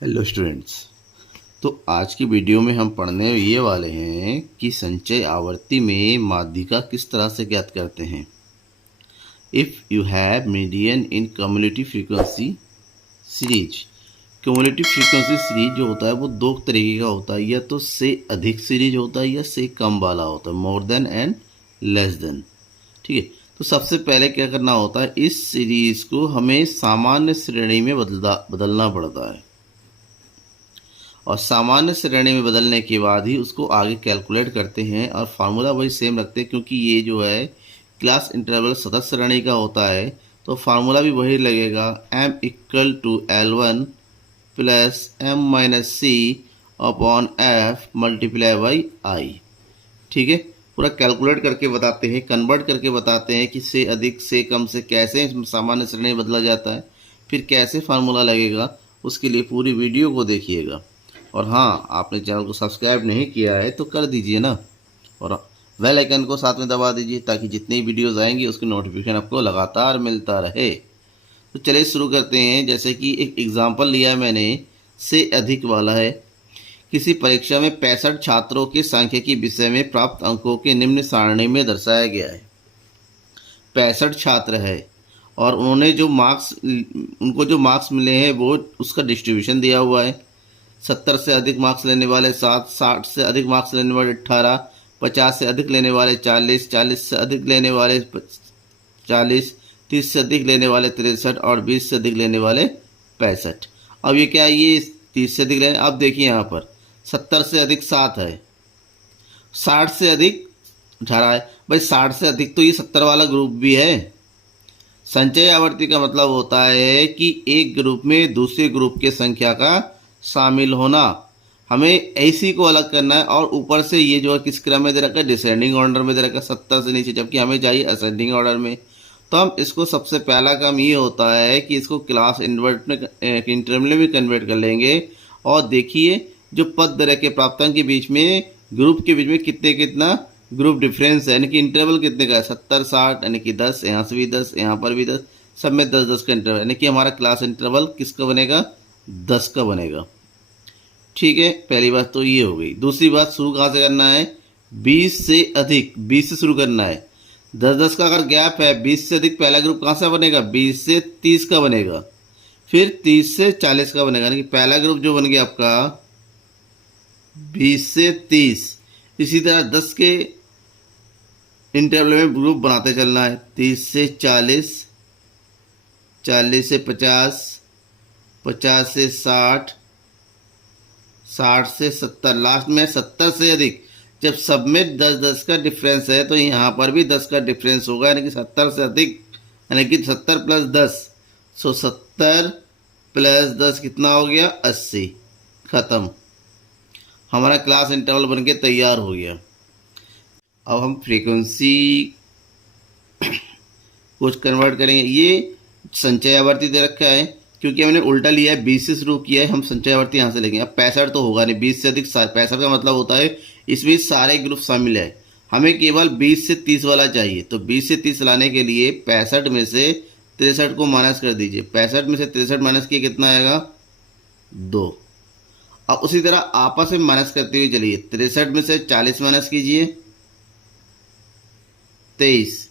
Hello students. तो आज की वीडियो में हम पढ़ने ये वाले हैं कि संचय आवर्ती में माध्यिका किस तरह से ज्ञात करते हैं। If you have median in cumulative frequency series. Cumulative frequency series जो होता है वो दो तरीके का होता है, या तो से अधिक सीरीज होता है या से कम वाला होता है, more than and less than. ठीक है, तो सबसे पहले क्या करना होता है, इस सीरीज को हमें सामान्य श्रेणी में बदलना पड़ता है, और सामान्य श्रेणी में बदलने के बाद ही उसको आगे कैलकुलेट करते हैं, और फार्मूला वही सेम रखते हैं क्योंकि ये जो है क्लास इंटरवल सतत श्रेणी का होता है। तो फार्मूला भी वही लगेगा, m equal to L1 plus m minus C upon F multiply by I. ठीक है, पूरा कैलकुलेट करके बताते हैं, कन्वर्ट करके बताते हैं कि से अधिक से कम से कैसे सामान्य श्रेणी में बदला जाता है, फिर कैसे फार्मूला लगेगा। उसके लिए पूरी वीडियो को देखिएगा। और हाँ, आपने चैनल को सब्सक्राइब नहीं किया है तो कर दीजिए ना, और बेल आइकन को साथ में दबा दीजिए ताकि जितनी वीडियोज़ आएंगी उसकी नोटिफिकेशन आपको लगातार मिलता रहे। तो चलिए शुरू करते हैं। जैसे कि एक एग्जांपल लिया है मैंने, से अधिक वाला है। किसी परीक्षा में 65 छात्रों की सांख्यिकी विषय में प्राप्त अंकों के निम्न सारणी में दर्शाया गया है। 65 छात्र है और उनको जो मार्क्स मिले हैं वो उसका डिस्ट्रीब्यूशन दिया हुआ है। 70 से अधिक मार्क्स लेने वाले 7, 60 से अधिक मार्क्स लेने वाले 18, 50 से अधिक लेने वाले 40, 40 से अधिक लेने वाले 40, 30 से अधिक लेने वाले 63 और 20 से अधिक लेने वाले 65। अब ये क्या है, ये 30 से अधिक लेने, अब देखिए यहाँ पर 70 से अधिक 7 है, 60 से अधिक 18 है। भाई 60 से अधिक तो ये 70 वाला ग्रुप भी है। संचय आवर्ती का मतलब होता है कि एक ग्रुप में दूसरे ग्रुप के संख्या का शामिल होना। हमें ऐसी को अलग करना है, और ऊपर से ये जो है किस क्रम में दे रखा है, डिसेंडिंग ऑर्डर में दे रखा है 70 से नीचे, जबकि हमें चाहिए असेंडिंग ऑर्डर में। तो हम इसको सबसे पहला काम ये होता है कि इसको क्लास इंटरवल में कन्वर्ट कर लेंगे। और देखिए जो पद दे रखे प्राप्तांक के बीच में, ग्रुप के बीच में कितना ग्रुप डिफरेंस है, यानी कि इंटरवल कितने का है, 70 60, यानी कि 10, यहाँ से भी 10, यहाँ पर भी 10, सब में 10 10 का इंटरवल, यानी कि हमारा क्लास इंटरवल किसका बनेगा, 10 का बनेगा। ठीक है, पहली बात तो ये हो गई। दूसरी बात, शुरू कहाँ से करना है, 20 से अधिक, 20 से शुरू करना है। 10 10 का अगर गैप है, 20 से अधिक पहला ग्रुप कहाँ से बनेगा, 20 से 30 का बनेगा, फिर 30 से 40 का बनेगा, यानी कि पहला ग्रुप जो बन गया आपका 20 से 30। इसी तरह 10 के इंटरवल में ग्रुप बनाते चलना है, 30 से 40, 40 से 50, 50 से 60, 60 से 70, लास्ट में 70 से अधिक। जब सब में 10 10 का डिफरेंस है तो यहाँ पर भी 10 का डिफरेंस होगा, यानी कि 70 से अधिक, यानी कि 70 प्लस 10, सो 70 प्लस 10 कितना हो गया, 80। खत्म, हमारा क्लास इंटरवल बन के तैयार हो गया। अब हम फ्रीक्वेंसी कुछ कन्वर्ट करेंगे। ये संचय आवर्ती दे रखा है, क्योंकि हमने उल्टा लिया है, 20 से शुरू किया है, हम संचय आवर्ती यहाँ से लेंगे। अब 65 तो होगा नहीं, 20 से अधिक 65 का मतलब होता है इसमें सारे ग्रुप शामिल है। हमें केवल 20 से 30 वाला चाहिए, तो 20 से 30 लाने के लिए 65 में से 63 को माइनस कर दीजिए। 65 में से 63 माइनस किए कितना आएगा, 2। अब उसी तरह आपस में माइनस करते हुए चलिए, 63 में से 40 माइनस कीजिए, 23।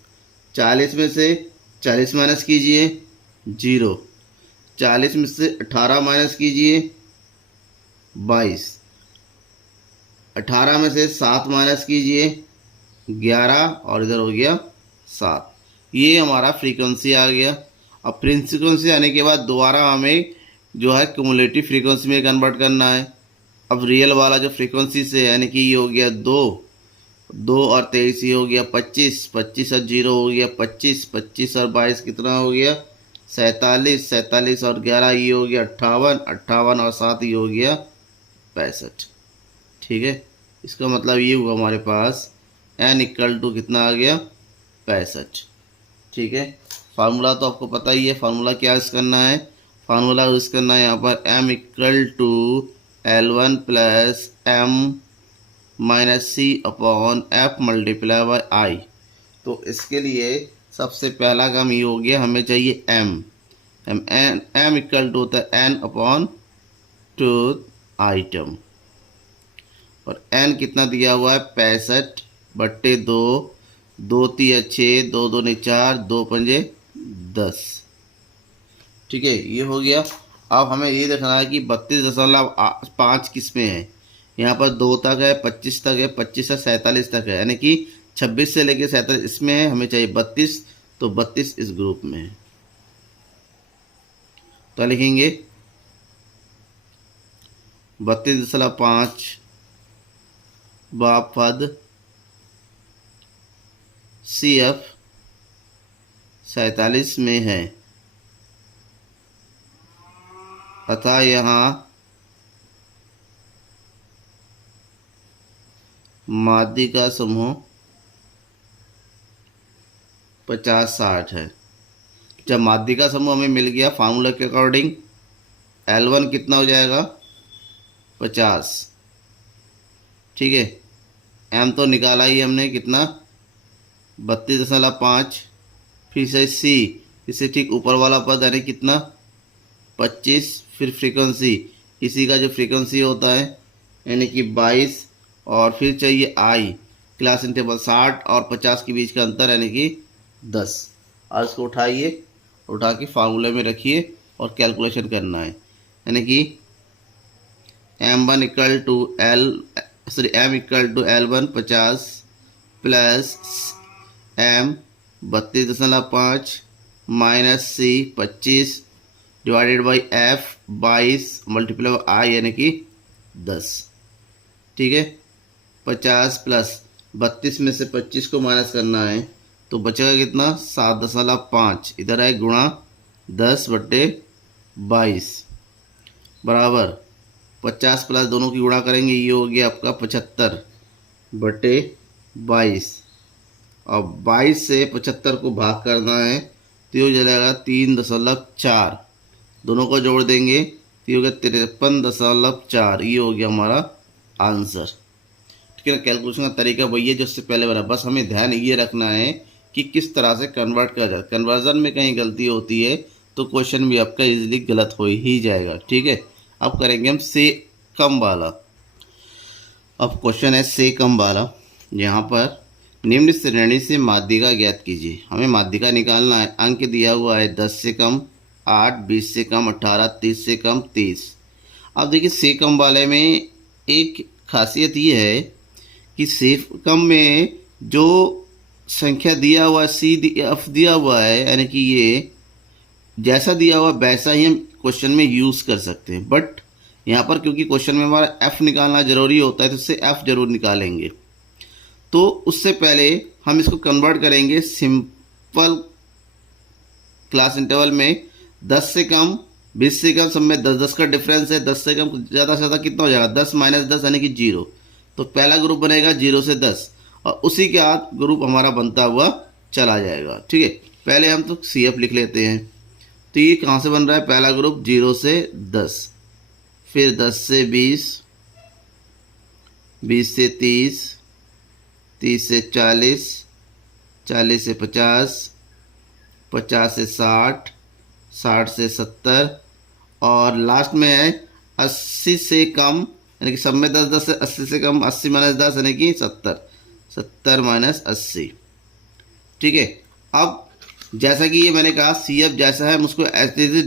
40 में से 40 माइनस कीजिए, 0। 40 में से 18 माइनस कीजिए, 22। 18 में से 7 माइनस कीजिए, 11, और इधर हो गया 7। ये हमारा फ्रीक्वेंसी आ गया। अब फ्रीक्वेंसी आने के बाद दोबारा हमें जो है क्यूमुलेटिव फ्रीक्वेंसी में कन्वर्ट करना है। अब रियल वाला जो फ्रीक्वेंसी से है, यानी कि ये हो गया 2 और 23, ये हो गया 25, 25 और 0 हो गया 25, 25 और 22 कितना हो गया, 47, 47 और 11 ये हो गया 58, 58 और 7 ये हो गया 65। ठीक है, इसका मतलब ये हुआ हमारे पास n इक्वल टू कितना आ गया, 65। ठीक है, फार्मूला तो आपको पता ही है, फार्मूला क्या यूज़ करना है, फार्मूला यूज़ करना है यहाँ पर m equal to L1 plus m minus C upon F multiply by I. तो इसके लिए सबसे पहला काम ये हो गया, हमें चाहिए m इक्वल टू होता है n अपॉन आइटम। और n कितना दिया हुआ है 65/2, 2 3 6, 2 2 4, 2 5 10। ठीक है, ये हो गया। अब हमें ये देखना है कि 32.5 किस में है। यहाँ पर 2 तक है, 25 तक है, 25 से 47 तक है, यानी कि 26 से लेकर 47 इसमें है। हमें चाहिए 32, तो 32 इस ग्रुप में है। तो लिखेंगे 32.5 पद CF 47 में है, अतः यहाँ माध्य का समूह 50-60 है। जब माध्य का समूह हमें मिल गया फार्मूला के अकॉर्डिंग, L1 कितना हो जाएगा 50। ठीक है, M तो निकाला ही हमने, कितना 32.5। फिर से C, इससे ठीक ऊपर वाला पद यानी कितना 25। फिर फ्रीक्वेंसी, इसी का जो फ्रीक्वेंसी होता है यानी कि 22। और फिर चाहिए I, क्लास इंटरवल 60 और 50 के बीच का अंतर यानी कि 10। और इसको उठाइए, उठा के फार्मूले में रखिए और कैलकुलेशन करना है। यानी कि M1 equal to M equal to L1 50 plus M 32.5 minus C 25 divided by F 22 multiply by I यानी कि 10। ठीक है, 50 प्लस 32 में से 25 को माइनस करना है तो बचेगा कितना 7.5। इधर है गुणा 10/22 बराबर 50 प्लस दोनों की गुणा करेंगे, ये हो गया आपका 75/22। और 22 से 75 को भाग करना है तो ये हो जाएगा 3.4। दोनों को जोड़ देंगे तो ये हो गया 53.4। ये हो गया हमारा आंसर। ठीक है ना। कैलकुलेशन का तरीका वही है जो उससे पहले बना, बस हमें ध्यान ये रखना है कि किस तरह से कन्वर्ट किया जाए। कन्वर्जन में कहीं गलती होती है तो क्वेश्चन भी आपका इजीली गलत हो ही जाएगा। ठीक है, अब करेंगे हम से कम वाला। अब क्वेश्चन है से कम वाला। यहाँ पर निम्न श्रेणी से माध्यिका ज्ञात कीजिए। हमें माध्यिका निकालना है। अंक दिया हुआ है 10 से कम 8, 20 से कम 18, 30 से कम 30। अब देखिए से कम वाले में एक खासियत ये है कि से कम में जो संख्या दिया हुआ है CF दिया हुआ है, यानी कि ये जैसा दिया हुआ वैसा ही हम क्वेश्चन में यूज़ कर सकते हैं। बट यहाँ पर क्योंकि क्वेश्चन में हमारा F निकालना ज़रूरी होता है तो इससे F जरूर निकालेंगे। तो उससे पहले हम इसको कन्वर्ट करेंगे सिंपल क्लास इंटरवल में। 10 से कम 20 से कम सब में 10-10 का डिफरेंस है। 10 से कम ज़्यादा से ज़्यादा कितना हो जाएगा 10 माइनस 10 यानी कि 0। तो पहला ग्रुप बनेगा 0 से 10 और उसी के बाद ग्रुप हमारा बनता हुआ चला जाएगा। ठीक है, पहले हम तो CF लिख लेते हैं। तो ये कहाँ से बन रहा है, पहला ग्रुप 0 से 10, फिर 10 से 20, 20 से 30, 30 से 40, 40 से 50, 50 से 60, 60 से 70 और लास्ट में है 80 से कम, यानी कि सब में 10-10 से 80 से कम 80 माइनस 10 यानी कि 70, 70 माइनस 80। ठीक है, अब जैसा कि ये मैंने कहा CF जैसा है हम उसको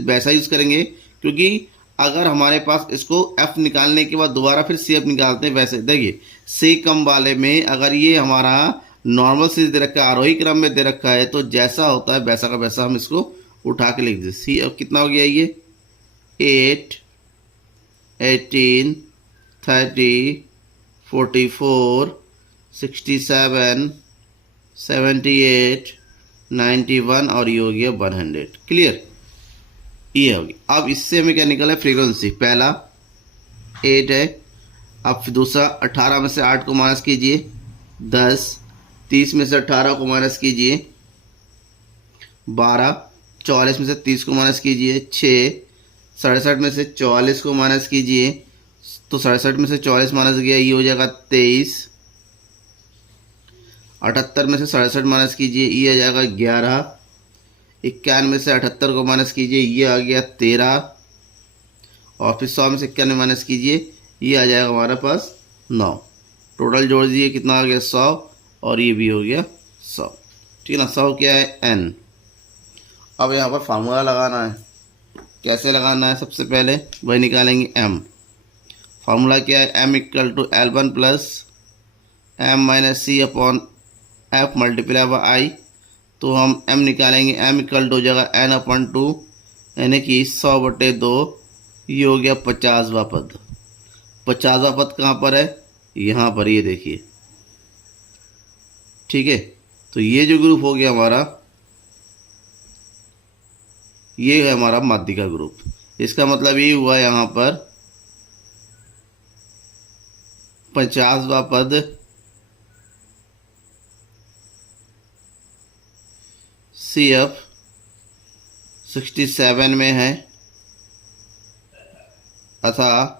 वैसा यूज़ करेंगे, क्योंकि अगर हमारे पास इसको F निकालने के बाद दोबारा फिर CF निकालते हैं वैसे। देखिए से कम वाले में अगर ये हमारा नॉर्मल सीरीज दे रखा है, आरोही क्रम में दे रखा है, तो जैसा होता है वैसा का वैसा हम इसको उठा के लिख दें। CF कितना हो गया ये 8, 18, 30, 44, 67, 78, 91 और ये हो गया 100। क्लियर, ये होगी। अब इससे हमें क्या निकला है फ्रीक्वेंसी। पहला 8 है, अब दूसरा 18 में से 8 को माइनस कीजिए 10, 30 में से 18 को माइनस कीजिए 12, 44 में से 30 को माइनस कीजिए 6, 67 में से 44 को माइनस कीजिए तो 67 में से 44 माइनस गया ये हो जाएगा 23, 78 में से 67 माइनस कीजिए ये आ जाएगा 11, 91 में से 78 को माइनस कीजिए ये आ गया 13 और फिर 100 में से 91 माइनस कीजिए, ये आ जाएगा हमारे पास 9। टोटल जोड़ दीजिए, कितना आ गया 100, और ये भी हो गया 100। ठीक है ना, 100 क्या है n। अब यहाँ पर फार्मूला लगाना है। कैसे लगाना है, सबसे पहले वही निकालेंगे m। फार्मूला क्या है, m equal to L1 plus m minus C upon f multiply by I. तो हम m निकालेंगे, m इक्वल टू हो जाएगा n अपॉन 2 यानी कि 100/2। ये हो गया 50वां पद। 50वां पद कहाँ पर है, यहाँ पर, ये देखिए। ठीक है, तो ये जो ग्रुप हो गया हमारा, ये है हमारा माध्यिका ग्रुप। इसका मतलब ये हुआ यहाँ पर 50वां पद CF 67 में है, अतः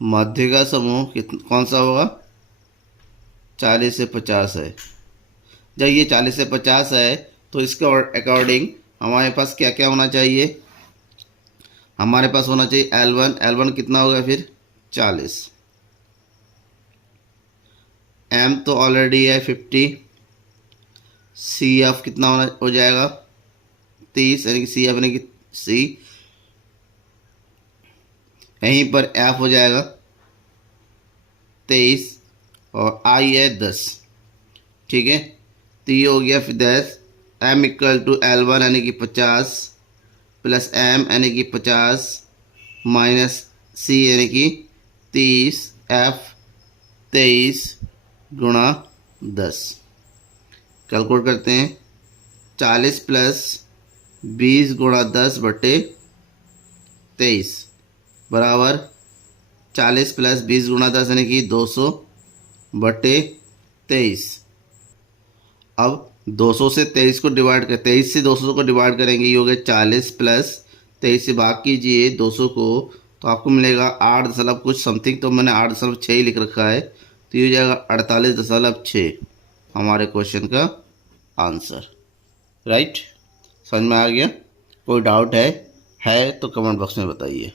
माध्यिका समूह कौन सा होगा, 40 से 50 है। जब ये 40 से 50 है तो इसके अकॉर्डिंग हमारे पास क्या क्या होना चाहिए, हमारे पास होना चाहिए L1 कितना होगा फिर 40, M तो ऑलरेडी है 50, CF कितना हो जाएगा 30 यानी कि CF यानी कि C, यहीं पर F हो जाएगा 23 और I है 10। ठीक है, तो ये हो गया फिर 10। M इक्वल टू L1 यानी कि 50 प्लस M यानी कि 50 माइनस C यानी कि 30, F 23 गुणा 10। कैलकुलेट करते हैं, 40 प्लस 20 गुणा 10/23 बराबर 40 प्लस 20 गुणा 10 यानी कि 200/23। अब 200 से 23 को डिवाइड कर, 23 से 200 को डिवाइड करेंगे, ये हो गया 40 प्लस 23 से भाग कीजिए 200 को, तो आपको मिलेगा 8 दशमलव कुछ समथिंग। तो मैंने 8.6 ही लिख रखा है, तो ये हो जाएगा 48.6 हमारे क्वेश्चन का आंसर। राइट, समझ में आ गया? कोई डाउट है तो कमेंट बॉक्स में बताइए।